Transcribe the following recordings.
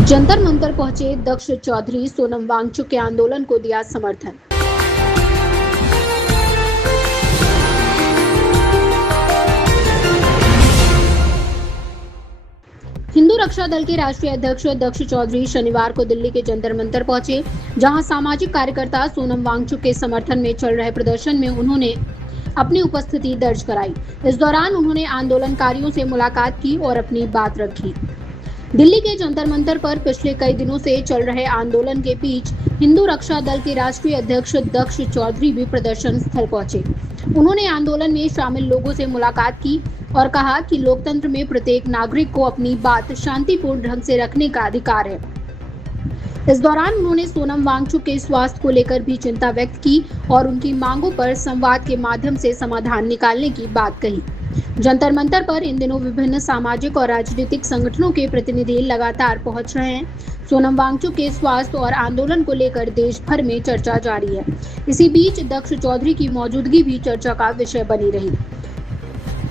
जंतर मंतर पहुंचे दक्ष चौधरी, सोनम वांगचुक के आंदोलन को दिया समर्थन। हिंदू रक्षा दल के राष्ट्रीय अध्यक्ष दक्ष चौधरी शनिवार को दिल्ली के जंतर मंतर पहुंचे, जहां सामाजिक कार्यकर्ता सोनम वांगचुक के समर्थन में चल रहे प्रदर्शन में उन्होंने अपनी उपस्थिति दर्ज कराई। इस दौरान उन्होंने आंदोलनकारियों से मुलाकात की और अपनी बात रखी। दिल्ली के जंतर मंतर पर पिछले कई दिनों से चल रहे आंदोलन के बीच हिंदू रक्षा दल के राष्ट्रीय अध्यक्ष दक्ष चौधरी भी प्रदर्शन स्थल पहुंचे। उन्होंने आंदोलन में शामिल लोगों से मुलाकात की और कहा कि लोकतंत्र में प्रत्येक नागरिक को अपनी बात शांतिपूर्ण ढंग से रखने का अधिकार है। इस दौरान उन्होंने सोनम वांगचुक के स्वास्थ्य को लेकर भी चिंता व्यक्त की और उनकी मांगों पर संवाद के माध्यम से समाधान निकालने की बात कही। जंतर मंतर पर इन दिनों विभिन्न सामाजिक और राजनीतिक संगठनों के प्रतिनिधि लगातार पहुंच रहे हैं। सोनम वांगचुक के स्वास्थ्य और आंदोलन को लेकर देश भर में चर्चा जारी है। इसी बीच दक्ष चौधरी की मौजूदगी भी चर्चा का विषय बनी रही।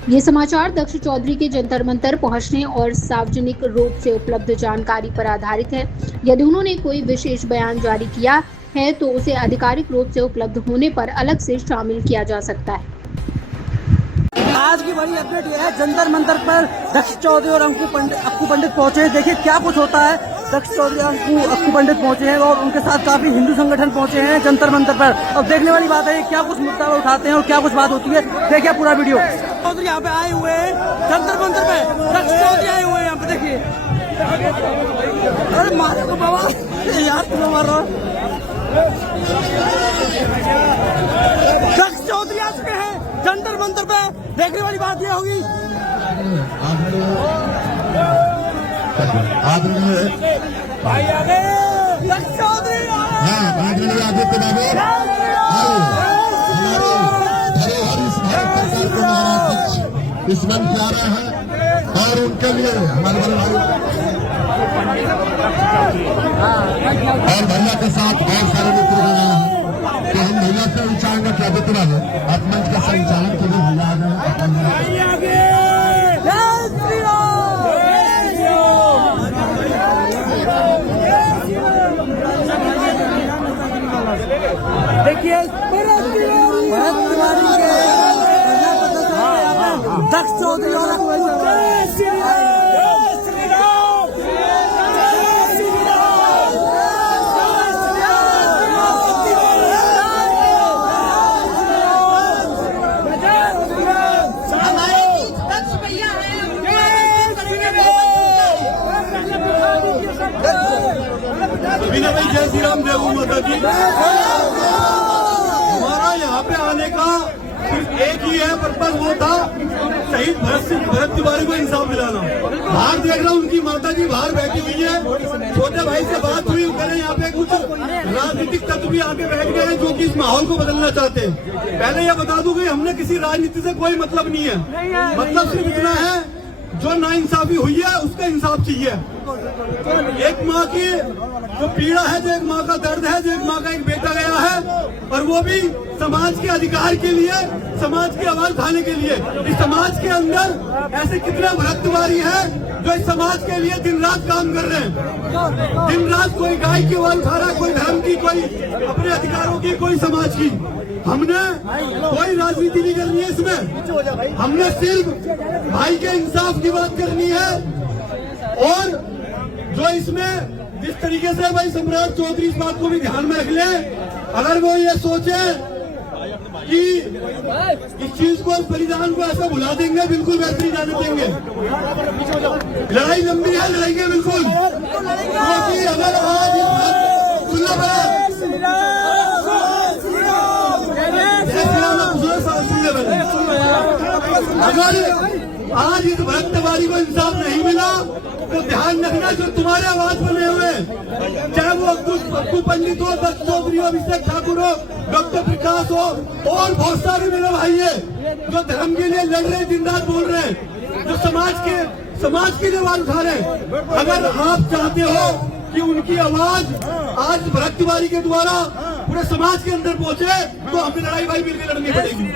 ये समाचार दक्ष चौधरी के जंतर मंतर पहुंचने और सार्वजनिक रूप से उपलब्ध जानकारी पर आधारित है। यदि उन्होंने कोई विशेष बयान जारी किया है तो उसे आधिकारिक रूप से उपलब्ध होने पर अलग से शामिल किया जा सकता है। आज की बड़ी अपडेट यह है, जंतर मंतर पर दक्ष चौधरी और अक्कू पंडित पहुंचे हैं। देखिए क्या कुछ होता है। दक्ष चौधरी अक्कू पंडित पहुंचे हैं और उनके साथ काफी हिंदू संगठन पहुंचे हैं जंतर मंतर पर। अब देखने वाली बात है क्या कुछ मुद्दा उठाते हैं और क्या कुछ बात होती है। देखिए पूरा वीडियो। चौधरी यहाँ पे आए हुए हैं जंतर मंतर पे, दक्ष चौधरी आए हुए हैं यहाँ पे। देखिए अरे मारे को बाबा यार तुम मार रहा। दक्ष चौधरी आ चुके हैं जंतर मंतर पे। देखने वाली बात यह होगी भाई आगे दक्ष चौधरी दुश्मन जा रहे हैं और उनके लिए हमारे और भैया के साथ बहुत सारे मित्र गए हैं। तो हम भैया से चाहेंगे कि आदित्यनाथ आप मंच का संचालन के लिए भैया आ गए। देखिए दक्ष चौधरी और जय श्री राम, देव माता जी। हमारा यहाँ पे आने का सिर्फ एक ही है पर्पज, वो था शहीद भरत तिवारी को इंसाफ दिलाना। बाहर देख रहा हूँ उनकी माता जी बाहर बैठी हुई है। छोटे भाई से बात हुई, कह यहाँ पे कुछ राजनीतिक तत्व भी आके बैठ गए हैं जो कि इस माहौल को बदलना चाहते हैं। पहले यह बता दूं कि हमने किसी राजनीति से कोई मतलब नहीं है। मतलब सिर्फ इतना है जो नाइंसाफी हुई है उसका इंसाफ चाहिए। एक माँ की जो पीड़ा है, जो एक माँ का दर्द है, जो एक माँ का एक बेटा गया है, और वो भी समाज के अधिकार के लिए, समाज की आवाज उठाने के लिए। इस समाज के अंदर ऐसे कितने भरत तिवारी हैं जो इस समाज के लिए दिन रात काम कर रहे हैं। दिन रात कोई गाय की आवाज उठा रहा है, कोई धर्म की, कोई अपने अधिकारों की, कोई समाज की। हमने कोई राजनीति नहीं करनी है इसमें। हमने सिर्फ भाई के इंसाफ की बात करनी है। और जो इसमें जिस तरीके से भाई सम्राट चौधरी इस बात को भी ध्यान में रख ले, अगर वो ये सोचे कि इस चीज को, इस बलिदान को ऐसा भुला देंगे, बिल्कुल वैसे नहीं जाने देंगे। लड़ाई लंबी है, लड़ेंगे बिल्कुल। क्योंकि अगर आज अगर आज इस भरत तिवारी को इंसाफ नहीं मिला तो ध्यान रखना, जो तुम्हारे आवाज बने हुए, चाहे वो अक्कू पंडित हो, दक्ष चौधरी हो, अभिषेक ठाकुर हो, डॉक्टर प्रकाश हो, और बहुत सारे मेरे भाई है जो धर्म के लिए लड़ रहे, दिन रात बोल रहे हैं, जो समाज के लिए आवाज उठा रहे हैं। अगर आप चाहते हो कि उनकी आवाज आज भरत तिवारी के द्वारा पूरे समाज के अंदर पहुंचे तो हमें लड़ाई भाई मिलकर लड़नी पड़ेगी।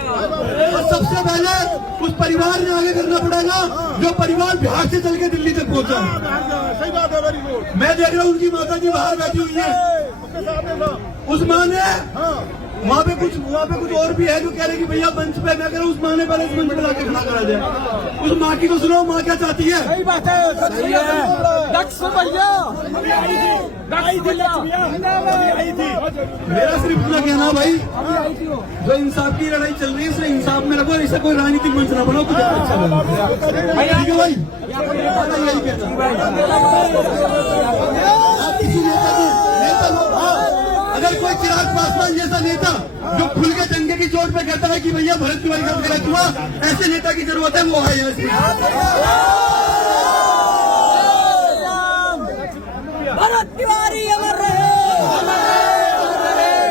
और सबसे पहले उस परिवार ने आगे करना पड़ेगा जो परिवार बिहार से चल के दिल्ली तक पहुंचा। सही बात है, वेरी गुड। मैं देख रहा हूँ उनकी माता जी बाहर बैठी हुई है, उस माँ ने वहाँ पे कुछ और भी है जो कह रहे कि भैया मंच पे, मैं कह रहा हूँ उस माँ ने पहले इस मंच पे लाके खड़ा करा जाए, उस माँ की तो सुनो, माँ क्या चाहती है। सही बात है, सही है। दक्ष भैया मेरा सिर्फ इतना कहना भाई, जो इंसाफ की लड़ाई चल रही है इसे इंसाफ में रखो, ऐसा कोई राजनीतिक मंच ना बनाओ, कुछ अच्छा बनो। ठीक है भाई, यही कहता किसी नेता को अगर कोई चिराग पासवान जैसा नेता जो खुल के डंके की चोट पे कहता है कि भैया भरत तिवारी का गलत हुआ, ऐसे नेता की जरूरत है, वो है यहाँ। भरत तिवारी अमर रहे,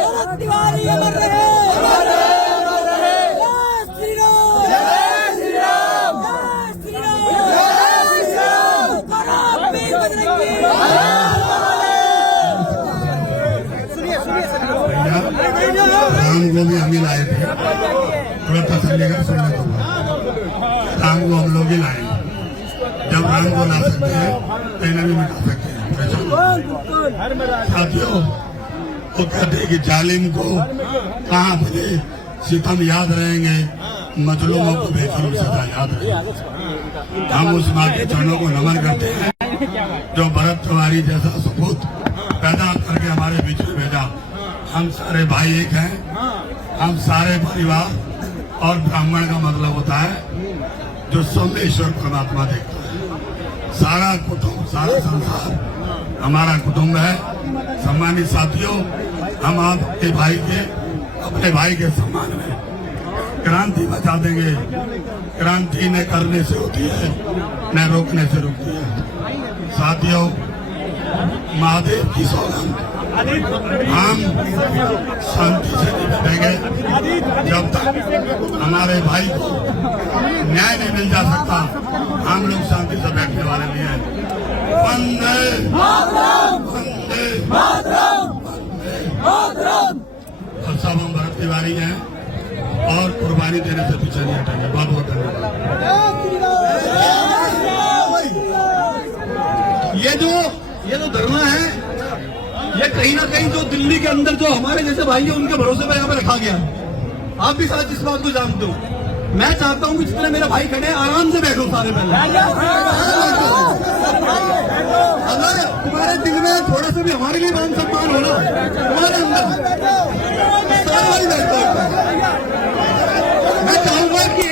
भरत तिवारी अमर रहे। राम को भी हम ही लाए थे, थोड़ा तसल्ली का सुनना तो राम को हम लोग ही लाए। जब राम को ला सकते हैं तो इन्हें भी मिटा सकते हैं। साथियों, वो कहते हैं कि जालिम को कहाँ भले सितम याद रहेंगे, मजलूमों को बेखबर सजा याद रहेंगे। हम उस माँ के चरणों को नमन करते हैं जो भरत तिवारी जैसा सपूत पैदा करके हमारे बीच में भेजा। हम सारे भाई एक हैं, हम सारे परिवार, और ब्राह्मण का मतलब होता है जो सोमेश्वर परमात्मा देखता है। सारा कुटुंब, सारा संसार हमारा कुटुंब है। सम्मानित साथियों, हम आपके भाई के, अपने भाई के सम्मान में क्रांति बचा देंगे। क्रांति न करने से होती है, न रोकने से रुकती है। साथियों, महादेव की सौगंध, हम शांति से निपटेंगे जब तक हमारे भाई को न्याय नहीं मिल जा सकता। हम लोग शांति से बैठने वाले नहीं हैं। वंदे मातरम, वंदे मातरम, वंदे मातरम। और सब हम भरत तिवारी हैं और कुर्बानी देने से पीछे नहीं हटेंगे। बहुत बहुत धन्यवाद। ये जो धरना है, ये कहीं ना कहीं जो दिल्ली के अंदर जो हमारे जैसे भाई हैं उनके भरोसे पर यहाँ पे रखा गया है। आप भी शायद इस बात को जानते हो। मैं चाहता हूँ कि जितने मेरे भाई खड़े हैं आराम से बैठो सारे। पहले अगर तुम्हारे दिल में थोड़ा सा भी हमारे लिए मान सम्मान हो ना, तुम्हारे अंदर, मैं चाहूंगा कि